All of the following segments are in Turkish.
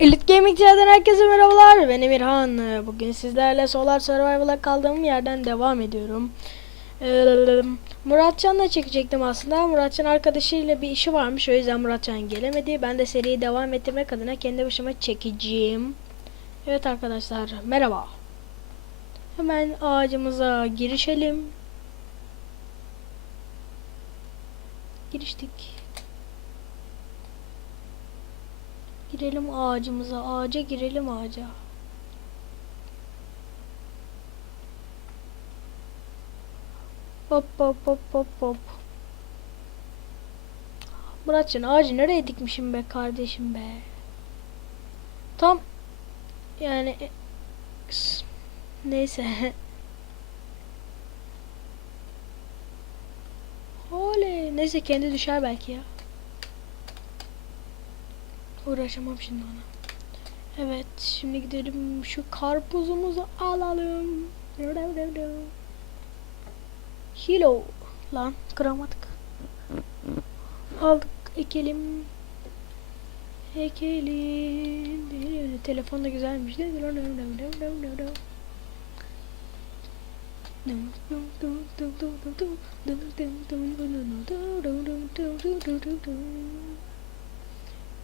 Elite Gaming Channel'den herkese merhabalar. Ben Emirhan. Ee, Bugün sizlerle Solar Survival'a kaldığım yerden devam ediyorum. Ee, Muratcan'la çekecektim aslında. Muratcan arkadaşıyla bir işi varmış. O yüzden Muratcan gelemedi. Ben de seriyi devam ettirmek adına kendi başıma çekeceğim. Evet arkadaşlar merhaba. Hemen ağacımıza girişelim. Giriştik. Girelim ağacımıza. Ağaca girelim ağaca. Hop hop hop hop hop. Muratcan ağacı nereye dikmişim be kardeşim be. Tam yani e, neyse. Oley. Neyse kendi düşer belki ya. Uğraşamam şimdi ona. Evet, şimdi gidelim şu karpuzumuzu alalım. Kilo. Lan kıramadık. Aldık ekelim. Ekelim. Telefon da güzelmiş.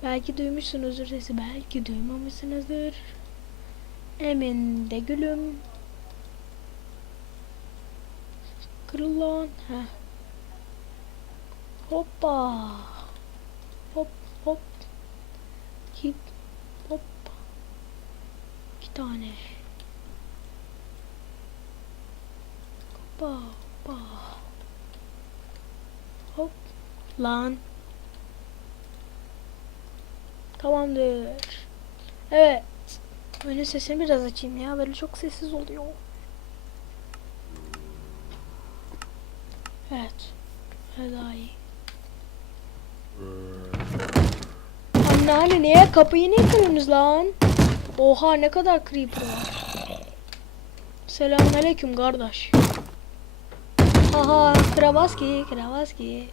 Belki duymuşsunuzdur sesi, belki duymamışsınızdır. Emin de gülüm. Kırılan. Heh. Hoppa. Hop hop. Hip hop. İki tane. Hoppa hoppa. Hop. Lan. Tamamdır. Evet. Böyle sesini biraz açayım ya. Böyle çok sessiz oluyor. Evet. Böyle daha iyi. Anneanne niye kapıyı niye kırıyorsunuz lan? Oha ne kadar creeper var. Selamünaleyküm kardeş. Aha kıramaz ki kıramaz ki.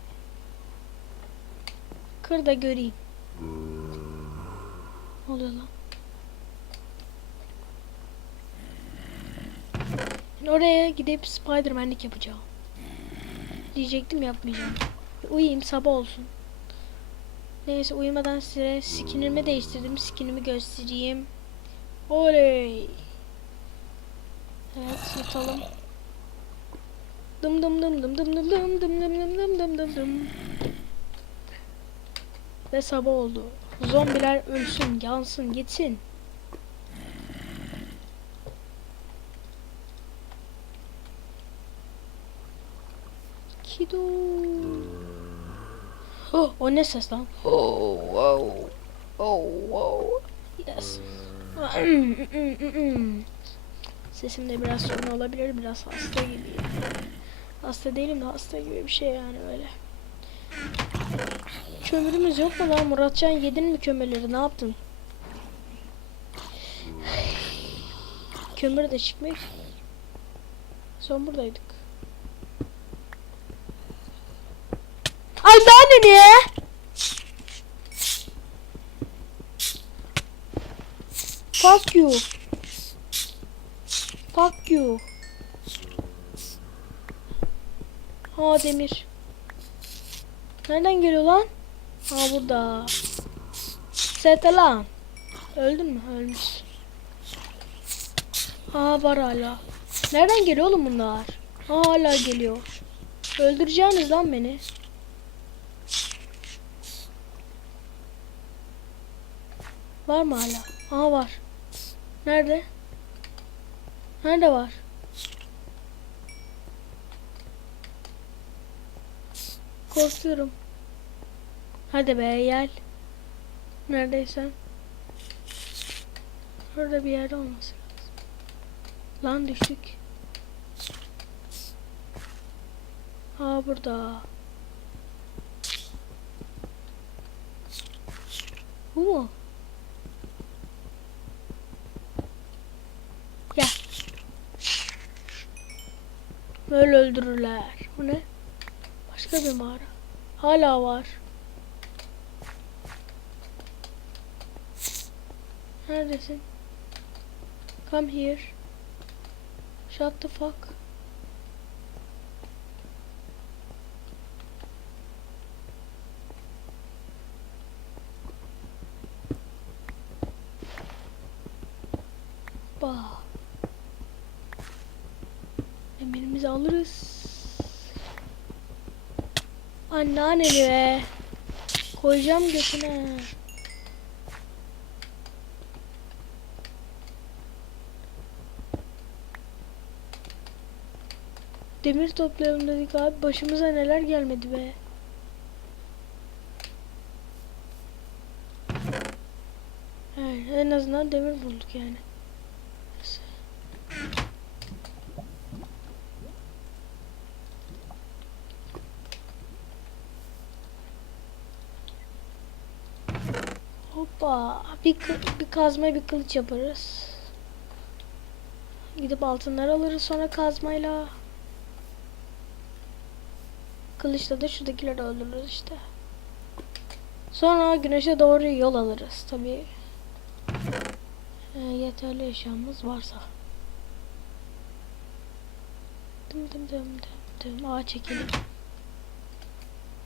Kır da göreyim. Oluyor lan? Oraya gidip Spiderman'lik yapacağım. Diyecektim yapmayacağım. Uyuyayım sabah olsun. Neyse uyumadan size skinimi değiştirdim. Skinimi göstereyim. Oley. Evet yatalım. Dım dım dım dım dım dım dım dım dım dım dım dım dım dım. Ve sabah oldu. Zombiler ölsün, yansın, gitsin. Kido. Oh, o ne ses lan? Oh, wow. Oh, wow. Yes. Sesim de biraz sorun olabilir, biraz hasta gibi. Hasta değilim de hasta gibi bir şey yani öyle. Kömürümüz yok mu lan? Muratcan yedin mi kömürleri? Ne yaptın? Kömür de çıkmış. Son buradaydık. Ay ben niye? Fuck you. Fuck you. Ha demir. Nereden geliyor lan? Ha burada. Sete lan. Öldün mü? Ölmüş. Ha var hala. Nereden geliyor oğlum bunlar? Ha hala geliyor. Öldüreceğiniz lan beni. Var mı hala? Aha var. Nerede? Nerede var? Korkuyorum. Hadi be gel. Neredeysen. Orada bir yerde olması. Lan düştük. Ha burada. Bu mu? Gel. Böyle öldürürler. Bu ne? Başka bir mağara. Hala var. Neredesin? Come here. Shut the fuck. Bah. Emirimizi alırız. Anneanneni be. Koyacağım götüne. Demir toplayalım dedik abi. Başımıza neler gelmedi be. Evet, en azından demir bulduk yani. Hoppa. Bir, bir kazma bir kılıç yaparız. Gidip altınları alırız sonra kazmayla. Kılıçla da şuradakileri öldürürüz işte. Sonra güneşe doğru yol alırız tabi. yeterli eşyamız varsa. Dım dım dım dım dım. Ağa çekelim.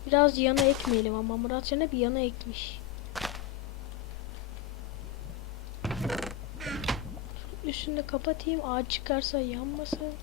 Biraz yana ekmeyelim ama Murat Şen'e bir yana ekmiş. Üstünü kapatayım. Ağaç çıkarsa yanmasın.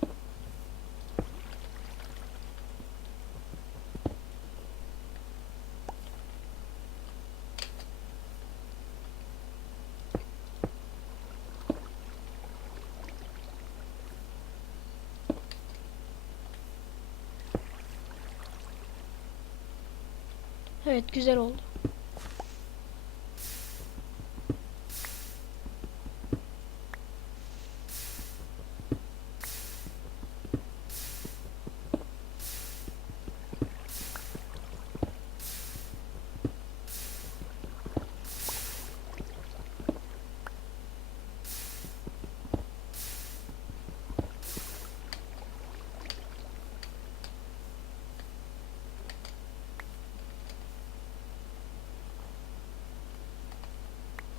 Evet güzel oldu.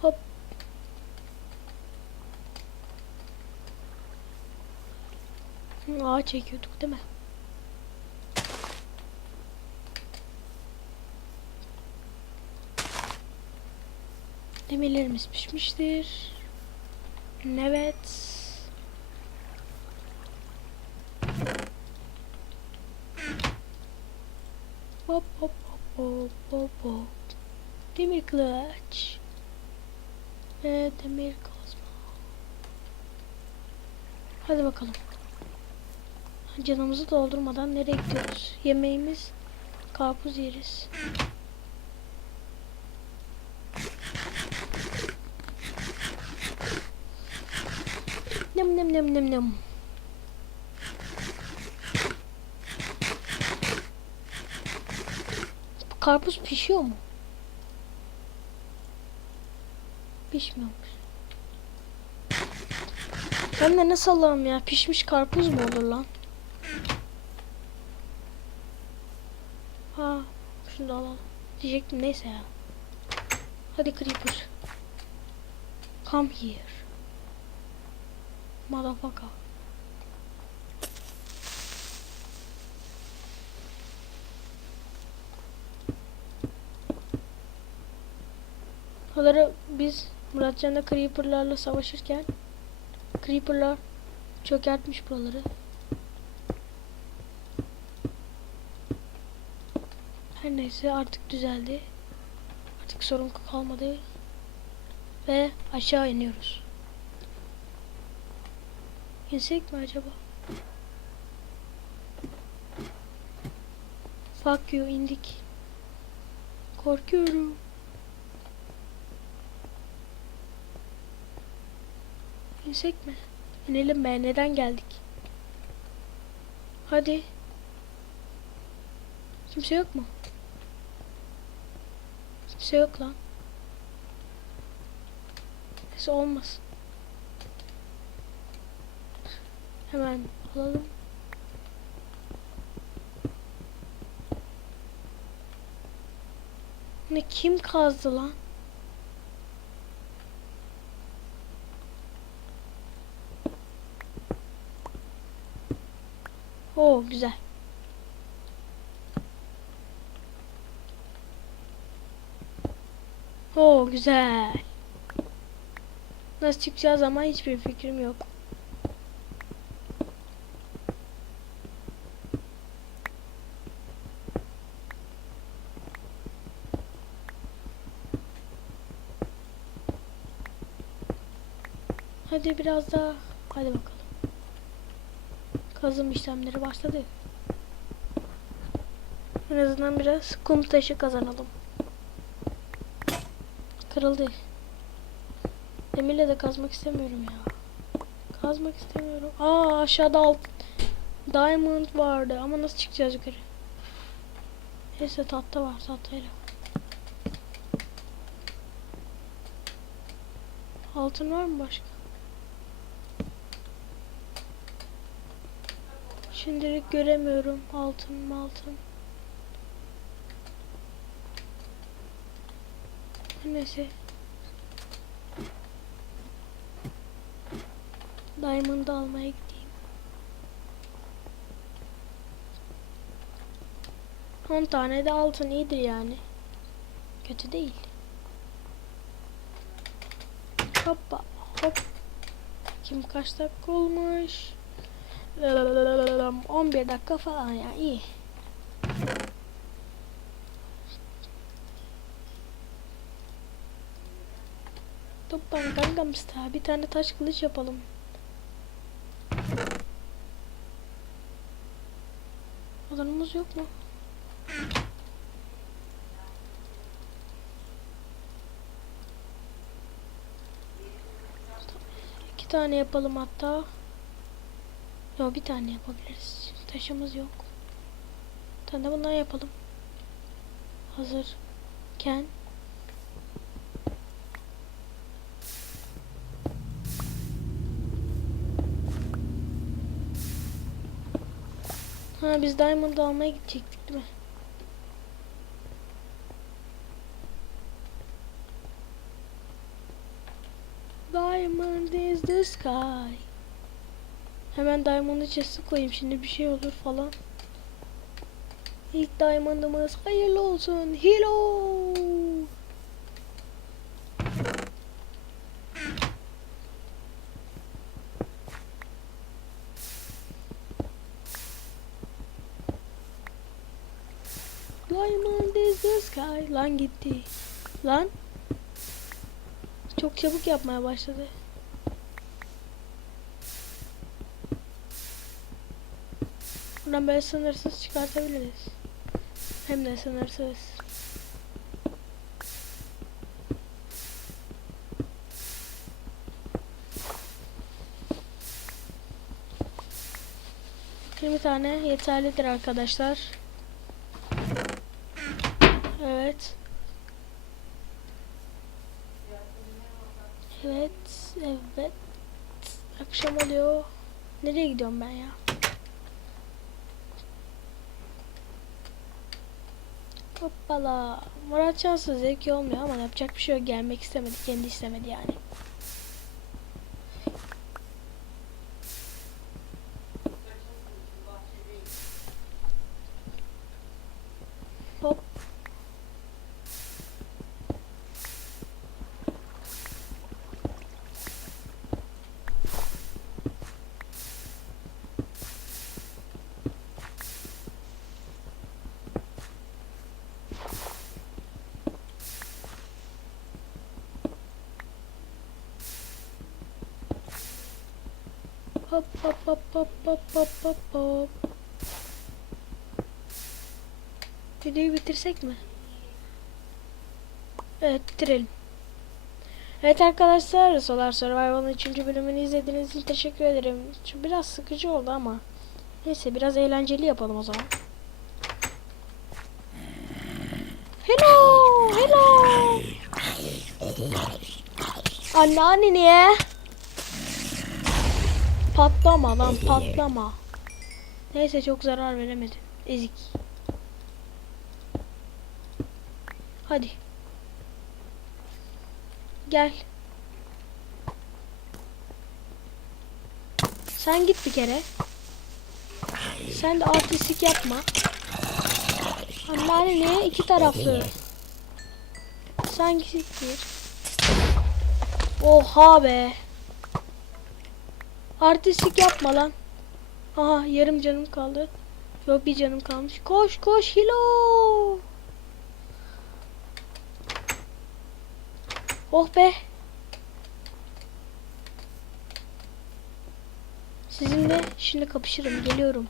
Hop. Hı, Ağa çekiyorduk değil mi? Demirlerimiz pişmiştir. Evet. Hop hop hop hop hop hop. Demir kılıç. Ve demir kazma. Hadi bakalım. Canımızı doldurmadan nereye gidiyoruz? Yemeğimiz karpuz yeriz. Nem nem nem nem nem. Karpuz pişiyor mu? Pişmiyormuş. Ben de ne sallam ya? Pişmiş karpuz mu olur lan? Ha, şunu da alalım. Diyecektim neyse ya. Hadi Creeper. Come here. Motherfucker. Onları biz Muratcan'la Creeper'larla savaşırken Creeper'lar çökertmiş buraları. Neyse artık düzeldi. Artık sorun kalmadı. Ve aşağı iniyoruz. İnsek mi acaba? Fuck you indik. Korkuyorum. İnsek mi? İnelim be neden geldik? Hadi. Kimse yok mu? Kimse şey yok lan. Neyse olmasın. Hemen alalım. Ne kim kazdı lan? Oo güzel. Oo güzel. Nasıl çıkacağız ama hiçbir fikrim yok. Hadi biraz daha. Hadi bakalım. Kazım işlemleri başladı. En azından biraz kum taşı kazanalım. Kırıldı. Demirle de kazmak istemiyorum ya. Kazmak istemiyorum. Aa aşağıda alt diamond vardı ama nasıl çıkacağız yukarı? Neyse tahta var tahtayla. Altın var mı başka? Şimdilik göremiyorum altın altın. Neyse. Diamond almaya gideyim. 10 tane de altın iyidir yani. Kötü değil. Hoppa hop. Kim kaç dakika olmuş? 11 dakika falan ya iyi. Toplam Gangnam Style. Bir tane taş kılıç yapalım. Adamımız yok mu? İki tane yapalım hatta. Yok bir tane yapabiliriz. Taşımız yok. Bir tane de bundan yapalım. Hazırken. Ha biz Diamond almaya gidecektik değil mi? Diamond is the sky. Hemen Diamond'ı chest'e koyayım şimdi bir şey olur falan. İlk Diamond'ımız hayırlı olsun. Hello. Diamond is the sky. Lan gitti. Lan. Çok çabuk yapmaya başladı. Buradan böyle sınırsız çıkartabiliriz. Hem de sınırsız. Yirmi tane yeterlidir arkadaşlar. Evet. Evet, evet. Akşam oluyor. Nereye gidiyorum ben ya? Hoppala. Murat Şanslı zevki olmuyor ama yapacak bir şey yok. Gelmek istemedi. Kendi istemedi yani. Hop. Hop hop hop hop hop hop hop hop. Videoyu bitirsek mi? Evet bitirelim. Evet arkadaşlar Solar Survival'ın 3. bölümünü izlediğiniz için teşekkür ederim. Biraz sıkıcı oldu ama. Neyse biraz eğlenceli yapalım o zaman. Hello! Hello! Anneanne niye? Patlama lan patlama. Neyse çok zarar veremedim. Ezik. Hadi. Gel. Sen git bir kere. Sen de artistlik yapma. Anneanne niye iki taraflı? Sen gir. Oha be. Artistlik yapma lan. Aha yarım canım kaldı. Yok bir canım kalmış. Koş koş Hilo. Oh be. Sizinle şimdi kapışırım. Geliyorum.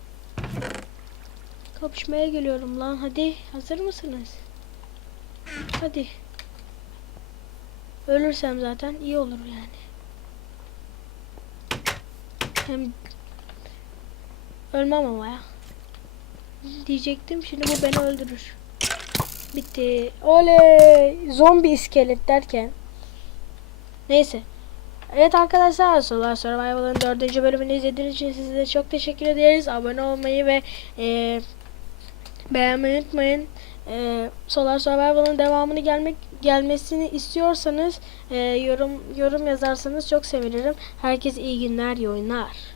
Kapışmaya geliyorum lan. Hadi. Hazır mısınız? Hadi. Ölürsem zaten iyi olur yani. Hem ölmem ama ya. Diyecektim şimdi bu beni öldürür. Bitti. Oley! Zombi iskelet derken. Neyse. Evet arkadaşlar Solar Survival'ın dördüncü bölümünü izlediğiniz için size çok teşekkür ederiz. Abone olmayı ve e, beğenmeyi unutmayın. E, Solar Survival'ın devamını gelmek gelmesini istiyorsanız e, yorum yorum yazarsanız çok sevinirim. Herkese iyi günler, iyi oyunlar.